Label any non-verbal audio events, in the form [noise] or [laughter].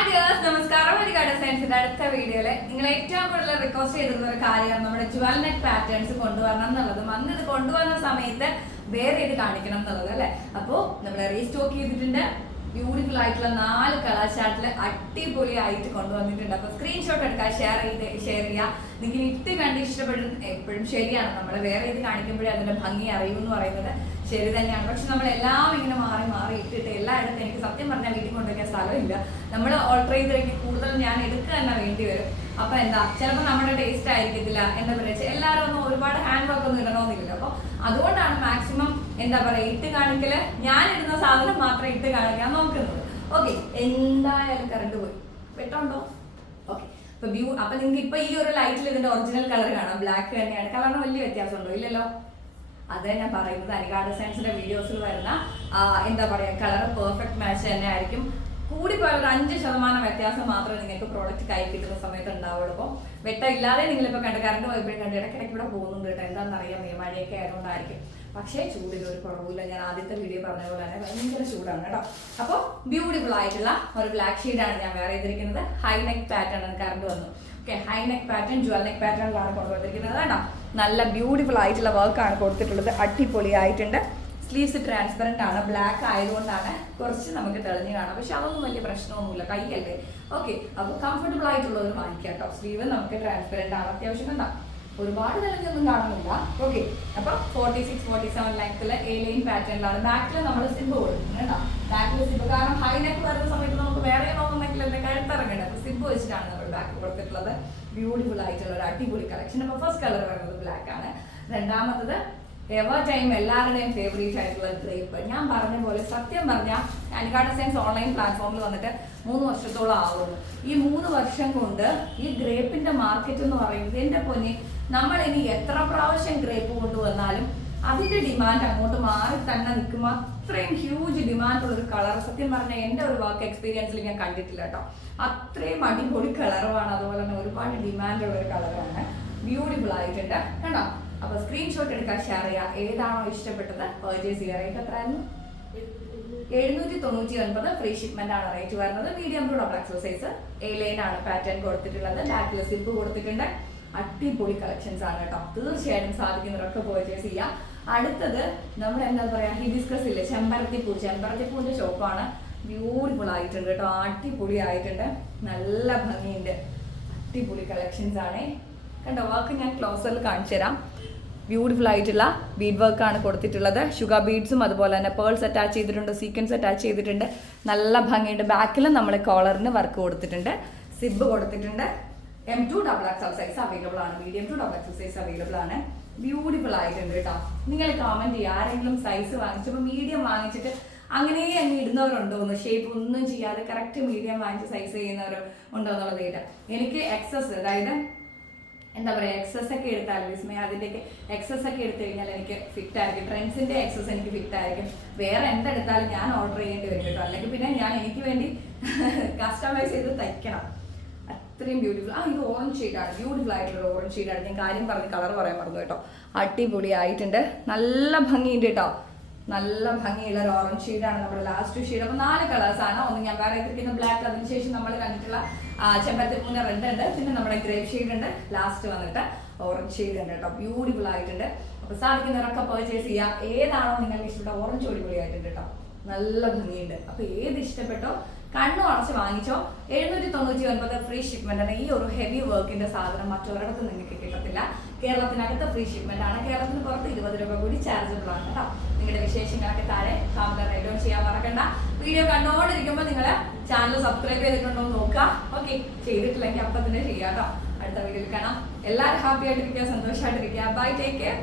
നമസ്കാരം. മരിക്കാട് സയൻസിന്റെ അടുത്ത വീഡിയോയിൽ നിങ്ങൾ ഏറ്റവും കൂടുതൽ റിക്വസ്റ്റ് ചെയ്തിരുന്ന ഒരു കാര്യമാണ് നമ്മുടെ ജുവൽ നെറ്റ് പാറ്റേൺസ് കൊണ്ടുവരണം എന്നുള്ളതും. അന്ന് ഇത് കൊണ്ടുവന്ന സമയത്ത് വേറെ ഇത് കാണിക്കണം എന്നുള്ളത് അല്ലെ? അപ്പോ നമ്മൾ റീസ്റ്റോക്ക് ചെയ്തിട്ടുണ്ട്. ബ്യൂട്ടിഫുൾ ആയിട്ടുള്ള നാല് കളർ ചാർട്ടിൽ അടിപൊളിയായിട്ട് കൊണ്ടുവന്നിട്ടുണ്ട്. അപ്പൊ സ്ക്രീൻഷോട്ട് എടുക്കുക ഷെയർ ചെയ്ത് ഷെയർ ചെയ്യുക. നിങ്ങൾക്ക് ഇട്ട് കണ്ട് ഇഷ്ടപ്പെടും എപ്പോഴും ശരിയാണ്. നമ്മൾ വേറെ ഇത് കാണിക്കുമ്പോഴേ അതിന്റെ ഭംഗി അറിയൂ എന്ന് പറയുന്നത് ശരി തന്നെയാണ്. പക്ഷെ നമ്മൾ എല്ലാം ഇങ്ങനെ മാറി മാറി ഇട്ടിട്ട് എല്ലായിടത്തും എനിക്ക് സത്യം പറഞ്ഞാൽ വീട്ടിൽ കൊണ്ടുവയ്ക്കാൻ സ്ഥലമില്ല. നമ്മൾ ഓൾട്ടർ ചെയ്ത് കഴിഞ്ഞ് കൂടുതൽ ഞാൻ എടുക്കുക തന്നെ വേണ്ടി വരും. അപ്പൊ എന്താ ചിലപ്പോൾ നമ്മുടെ ടേസ്റ്റ് ആയിരിക്കത്തില്ല. എന്താ പറയുക എല്ലാവരും ഒന്നും ഒരുപാട് ഹാൻഡ് വർക്ക് ഒന്നും ഇടണമെന്നില്ല അപ്പോൾ അതുകൊണ്ടാണ് മാക്സിമം എന്താ പറയാ ഇട്ട് കാണിക്കൽ. ഞാൻ ഇടുന്ന സാധനം മാത്രം ഇട്ട് കാണിക്കാൻ നോക്കുന്നത്. ഓക്കെ എന്തായാലും കറണ്ട് പോയി. പെട്ടോണ്ടോ? ഓക്കെ അപ്പൊ അപ്പൊ നിങ്ങൾക്ക് ഇപ്പൊ ഈ ഒരു ലൈറ്റിൽ ഇതിന്റെ ഒറിജിനൽ കളർ കാണാം. ബ്ലാക്ക് തന്നെയാണ്. കളറിന് വലിയ വ്യത്യാസമുണ്ടോ? ഇല്ലല്ലോ? അതേ ഞാൻ പറയുന്നത് അനികാർഡ് സയൻസിന്റെ വീഡിയോസിൽ വരുന്ന എന്താ പറയാ കളർ പെർഫെക്റ്റ് മാച്ച് തന്നെ ആയിരിക്കും കൂടി പോയ ഒരു അഞ്ച് ശതമാനം വ്യത്യാസം മാത്രമേ നിങ്ങൾക്ക് പ്രോഡക്റ്റ് കൈ കിട്ടുന്ന സമയത്ത് ഉണ്ടാവുള്ളൂ. അപ്പം വെട്ട ഇല്ലാതെ നിങ്ങളിപ്പോൾ കണ്ട് കറണ്ട് പോയപ്പോഴും കണ്ട് ഇടയ്ക്കിടയ്ക്ക് ഇവിടെ പോകുന്നുണ്ട് കേട്ടോ. എന്താണെന്ന് അറിയാം മഴയൊക്കെ ആയതുകൊണ്ടായിരിക്കും. പക്ഷേ ചൂടിന് ഒരു കുറവില്ല ഞാൻ ആദ്യത്തെ വീഡിയോ പറഞ്ഞ പോലെ തന്നെ ഭയങ്കര ചൂടാണ് കേട്ടോ. അപ്പോൾ ബ്യൂട്ടിഫുൾ ആയിട്ടുള്ള ഒരു ബ്ലാക്ക് ഷെയ്ഡാണ് ഞാൻ വേറെ ചെയ്തിരിക്കുന്നത്. ഹൈ നെക്ക് പാറ്റേൺ ആണ് കറണ്ട് വന്നു okay high neck pattern jewel neck പാറ്റേണിലാണ് കൊണ്ടുവന്നിരിക്കുന്നത്. കേട്ടോ നല്ല ബ്യൂട്ടിഫുൾ ആയിട്ടുള്ള വർക്കാണ് കൊടുത്തിട്ടുള്ളത്. അടിപൊളിയായിട്ടുണ്ട്. സ്ലീവ്സ് ട്രാൻസ്പെറന്റ് ആണ് ബ്ലാക്ക് ആയതുകൊണ്ടാണ് കുറച്ച് നമുക്ക് തെളിഞ്ഞ് കാണാം. പക്ഷെ അതൊന്നും വലിയ പ്രശ്നമൊന്നുമില്ല കൈയല്ലേ ഓക്കെ അപ്പോൾ കംഫർട്ടബിൾ ആയിട്ടുള്ളവർ വാങ്ങിക്കാം കേട്ടോ സ്ലീവ് നമുക്ക് ട്രാൻസ്പെറന്റ് ആണ് അത്യാവശ്യം എന്താ? ഒരുപാട് തെളിഞ്ഞൊന്നും കാണുന്നില്ല. ഓക്കെ അപ്പൊ ഫോർട്ടി സിക്സ് ഫോർട്ടി സെവൻ ലെങ്ത്തിൽ എ ലൈൻ പാറ്റേണിലാണ് ബാക്കിൽ നമ്മൾ സിബ് കൊടുക്കുന്നുണ്ട് ബാക്കിൽ സിബ് കാരണം ഹൈ നെക്ക് വരുന്ന സമയത്ത് നമുക്ക് വേറെ നോക്കുന്നെങ്കിൽ എന്റെ കഴുത്തിറങ്ങണ്ട അപ്പൊ സിബ് വെച്ചിട്ടാണ് നമ്മൾ ബാക്ക് കൊടുത്തിട്ടുള്ളത്. ബ്യൂട്ടിഫുൾ ആയിട്ടുള്ള ഒരു അടിപൊളി കളക്ഷൻ അപ്പൊ ഫസ്റ്റ് കളർ വരുന്നത് ബ്ലാക്ക് ആണ്. രണ്ടാമത്തത് എവർ ടൈം എല്ലാവരുടെയും ഫേവറേറ്റ് ആയിട്ടുള്ള ഗ്രേപ്പ് ഞാൻ പറഞ്ഞ പോലെ സത്യം പറഞ്ഞാൽ അനികാട് സയൻസ് ഓൺലൈൻ പ്ലാറ്റ്ഫോമിൽ വന്നിട്ട് മൂന്ന് വർഷത്തോളം ആവുന്നു. ഈ മൂന്ന് വർഷം കൊണ്ട് ഈ ഗ്രേപ്പിന്റെ മാർക്കറ്റ് എന്ന് പറയുന്നത് എന്റെ പൊന്നി നമ്മൾ ഇനി എത്ര പ്രാവശ്യം ഗ്രേപ്പ് കൊണ്ടുവന്നാലും അതിന്റെ ഡിമാൻഡ് അങ്ങോട്ട് മാറി തന്നെ നിൽക്കുമ്പോൾ അത്രയും ഹ്യൂജ് ഡിമാൻഡ് ഉള്ള ഒരു കളർ സത്യം പറഞ്ഞാൽ എന്റെ ഒരു വർക്ക് എക്സ്പീരിയൻസിൽ ഞാൻ കണ്ടിട്ടില്ല കേട്ടോ. അത്രയും അടിപൊളി കളറുമാണ് അതുപോലെ തന്നെ ഒരുപാട് ഡിമാൻഡ് ഉള്ള ഒരു കളറാണ് ബ്യൂട്ടിഫുൾ ആയിട്ടുണ്ട്. കണ്ടോ? അപ്പൊ സ്ക്രീൻഷോട്ട് എടുക്കാൻ ഷെയർ ചെയ്യുക. ഏതാണോ ഇഷ്ടപ്പെട്ടത്? പർച്ചേസ് ചെയ്യുക. റേറ്റ് എത്രയായിരുന്നു? എഴുന്നൂറ്റി തൊണ്ണൂറ്റി ഒൻപത് ഫ്രീ ഷിപ്മെന്റ് ആണ് റേറ്റ് വരുന്നത്. Medium to of XL size A line ആണ് പാറ്റേൺ കൊടുത്തിട്ടുള്ളത്. ബാക്കിൽ സിപ്പ് കൊടുത്തിട്ടുണ്ട്. അടിപൊളി കളക്ഷൻസ് ആണ് കേട്ടോ. തീർച്ചയായിട്ടും സാധിക്കുന്നവരൊക്കെ പർച്ചേസ് ചെയ്യാം അടുത്തത് നമ്മൾ എന്താ പറയാ? ഹിബിസ്കസ് ഇല്ലേ? ചെമ്പരത്തിപ്പൂ. ചെമ്പരത്തിപ്പൂവിന്റെ ഷോപ്പാണ് ബ്യൂട്ടിഫുൾ ആയിട്ടുണ്ട് കേട്ടോ. അടിപൊളി ആയിട്ടുണ്ട്. നല്ല ഭംഗിയുണ്ട്. അടിപൊളി കളക്ഷൻസ് ആണ്. കണ്ടോ വർക്ക് ഞാൻ ക്ലോസറിൽ കാണിച്ചു തരാം. ബ്യൂട്ടിഫുൾ ആയിട്ടുള്ള ബീഡ് വർക്ക് ആണ് കൊടുത്തിട്ടുള്ളത്. ഷുഗർ ബീഡ്സും അതുപോലെ തന്നെ പേൾസ് അറ്റാച്ച് ചെയ്തിട്ടുണ്ട് സീക്വൻസ് അറ്റാച്ച് ചെയ്തിട്ടുണ്ട്. നല്ല ഭംഗിയുണ്ട്. ബാക്കിലും നമ്മൾ കോളറിന് വർക്ക് കൊടുത്തിട്ടുണ്ട്. സിബ് കൊടുത്തിട്ടുണ്ട്. M to double XL size available ആണ്. Medium to double XL size available ആണ്. ബ്യൂട്ടിഫുൾ ആയിട്ടുണ്ട് കേട്ടോ. നിങ്ങൾ കമന്റ് ചെയ്യുക. ആരെങ്കിലും സൈസ് വാങ്ങിച്ചപ്പോൾ മീഡിയം വാങ്ങിച്ചിട്ട് അങ്ങനെ അങ്ങ് ഇടുന്നവരുണ്ടോ എന്ന്? ഷേപ്പ് ഒന്നും ചെയ്യാതെ കറക്റ്റ് മീഡിയം വാങ്ങിച്ച് സൈസ് ചെയ്യുന്നവർ ഉണ്ടോ എന്നുള്ളത് കേട്ടോ. എനിക്ക് എക്സസ് അതായത് എന്താ പറയുക എക്സസ് ഒക്കെ എടുത്താൽ വിസ്മയ അതിന്റെയൊക്കെ എക്സസ് ഒക്കെ എടുത്തു കഴിഞ്ഞാൽ എനിക്ക് ഫിറ്റ് ആയിരിക്കും. ട്രെൻഡ്സിന്റെ എക്സസ് എനിക്ക് ഫിറ്റ് ആയിരിക്കും. വേറെ എന്തെടുത്താലും ഞാൻ ഓർഡർ ചെയ്യേണ്ടി വരും കേട്ടോ. അല്ലെങ്കിൽ പിന്നെ ഞാൻ എനിക്ക് വേണ്ടി [laughs] കസ്റ്റമൈസ് ചെയ്ത് തയ്ക്കണം. അത്രയും ബ്യൂട്ടിഫുൾ ആ ഇത് ഓറഞ്ച് ഷെയ്ഡാണ് ബ്യൂട്ടിഫുൾ ആയിട്ടുള്ള ഓറഞ്ച് ഷെയ്ഡാണ് ഞാൻ കാര്യം പറഞ്ഞ് കളർ പറയാൻ പറഞ്ഞു കേട്ടോ. അടിപൊളി ആയിട്ടുണ്ട് നല്ല ഭംഗിയുണ്ട് കേട്ടോ. നല്ല ഭംഗിയുള്ള ഒരു ഓറഞ്ച് ഷെയ്ഡാണ് നമ്മുടെ ലാസ്റ്റ് ഷെയ്ഡ് അപ്പോൾ നാല് കളേഴ്സ് ആണ്. ഒന്ന് ഞാൻ വേറെ ഇട്ടിരിക്കുന്ന ബ്ലാക്ക് അതിനുശേഷം നമ്മൾ കണ്ടിട്ടുള്ള ചെമ്പരത്തിപ്പൂവിന്റെ റെഡ് ഉണ്ട്. പിന്നെ നമ്മുടെ ഗ്രേപ്പ് ഷെയ്ഡ് ഉണ്ട്. ലാസ്റ്റ് വന്നിട്ട് ഓറഞ്ച് ഷെയ്ഡ് ഉണ്ട് കേട്ടോ. ബ്യൂട്ടിഫുൾ ആയിട്ടുണ്ട്. അപ്പോൾ സാധിക്കുന്നവരൊക്കെ പർച്ചേസ് ചെയ്യുക ഏതാണോ നിങ്ങൾക്ക് ഇഷ്ടപ്പെട്ട ഓറഞ്ച് അടിപൊളിയായിട്ടുണ്ട് കേട്ടോ. നല്ല ഭംഗിയുണ്ട്. അപ്പോൾ ഏത് ഇഷ്ടപ്പെട്ടോ കണ്ണു അടച്ച് വാങ്ങിച്ചോ. എഴുന്നൂറ്റി തൊണ്ണൂറ്റി ഒൻപത് ഫ്രീ ഷിപ്മെന്റ് ആണ്. ഈ ഒരു ഹെവി വർക്കിന്റെ സാധനം മറ്റൊരിടത്തും നിങ്ങൾക്ക് കിട്ടത്തില്ല. കേരളത്തിനകത്ത് ഫ്രീ ഷിപ്മെന്റ് ആണ്. കേരളത്തിന് പുറത്ത് ഇരുപത് രൂപ കൂടി ചാർജബിൾ ആണ് കേട്ടോ. നിങ്ങളുടെ വിശേഷങ്ങളൊക്കെ താഴെ കാമറ റൈഡോ ചെയ്യാൻ മറക്കണ്ട. വീഡിയോ കണ്ടുകൊണ്ടിരിക്കുമ്പോൾ നിങ്ങൾ ചാനൽ സബ്സ്ക്രൈബ് ചെയ്തിട്ടുണ്ടോ നോക്കുക. ഓക്കെ ചെയ്തിട്ടില്ലെങ്കിൽ അപ്പൊ തന്നെ ചെയ്യാം കേട്ടോ. അടുത്ത വീഡിയോയിൽ കാണാം. എല്ലാവരും ഹാപ്പി ആയിട്ടിരിക്കുക സന്തോഷമായിട്ടിരിക്കുക ബൈ ടേക്ക് കെയർ